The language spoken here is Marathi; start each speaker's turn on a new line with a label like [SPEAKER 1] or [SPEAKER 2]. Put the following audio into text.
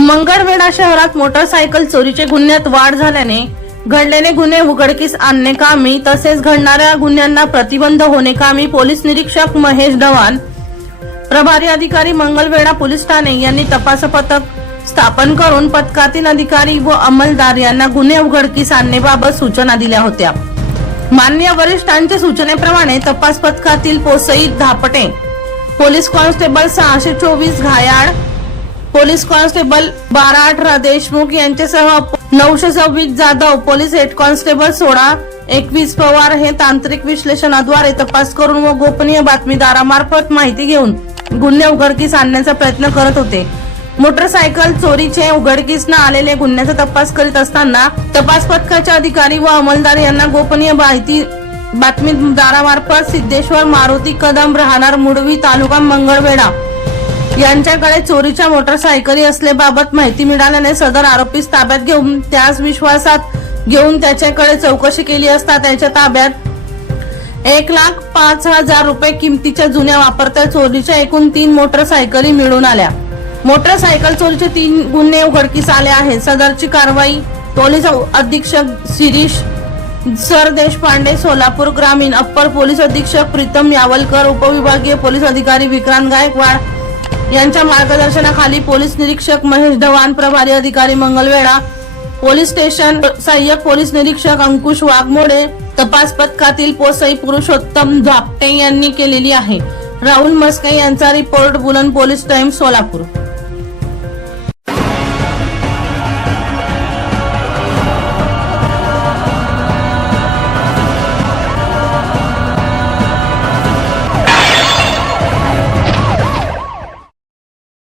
[SPEAKER 1] मंगळवेढा शहरात मोटरसायकल चोरीचे गुन्ह्यात वाढ झाल्याने घडलेले गुन्हे उघडकीस आणणे कामी तसेच घडणाऱ्या गुन्ह्यांना प्रतिबंध होणे कामी पोलीस निरीक्षक महेश धवान प्रभारी अधिकारी मंगळवेढा पोलीस ठाणे यांनी तपास पथक स्थापन करून पथकातील अधिकारी व अंमलदार यांना गुन्हे उघडकीस आणण्याबाबत सूचना दिल्या होत्या. माननीय वरिष्ठांच्या सूचनेप्रमाणे तपास पथकातील पोसई धापटे पोलीस कॉन्स्टेबल सहाशे चोवीस घायाळ पोलीस कॉन्स्टेबल बारा अठरा देशमुख यांच्यासह नऊशे सव्वीस जाधव पोलीस हेड कॉन्स्टेबल सोळा एकवीस पवार हे तांत्रिक विश्लेषणाद्वारे तपास करून व गोपनीय बातमीदारामार्फत माहिती घेऊन गुन्हे उघडकीस आणण्याचा प्रयत्न करत होते. मोटरसायकल चोरीचे उघडकीस न आलेले गुन्ह्याचा तपास करीत असताना तपास पथकाचे अधिकारी व अंमलदार यांना गोपनीय माहिती बातमीदारामार्फत सिद्धेश्वर मारुती कदम राहणार मुडवी तालुका मंगळवेढा यांच्याकडे चोरीच्या मोटरसायकली असल्याबाबत माहिती मिळाल्याने सदर आरोपीस ताब्यात घेऊन त्यास विश्वासात घेऊन त्याच्याकडे चौकशी केली असता त्याच्या ताब्यात एक लाख पाच हजार रुपये किमतीच्या जुन्या वापरत्या चोरीच्या एकूण तीन मोटरसायकली मिळून आल्या. मोटरसायकल चोरीचे तीन गुन्हे उघडकीस आले आहेत. सदरची कारवाई पोलीस अधीक्षक शिरीष सर देशपांडे सोलापूर ग्रामीण अप्पर पोलीस अधीक्षक प्रीतम यावलकर उपविभागीय पोलीस अधिकारी विक्रांत गायकवाड यांच्या मार्गदर्शनाखाली पोलीस निरीक्षक महेश धवान प्रभारी अधिकारी मंगलवेढा पोलीस स्टेशन सहाय्यक पोलीस निरीक्षक अंकुश वाघमोडे तपास पथकातील पोसई पुरुषोत्तम झापटे यांनी केलेली आहे. राहुल मस्के यांचा रिपोर्ट बुलंद पोलीस टाइम्स सोलापूर.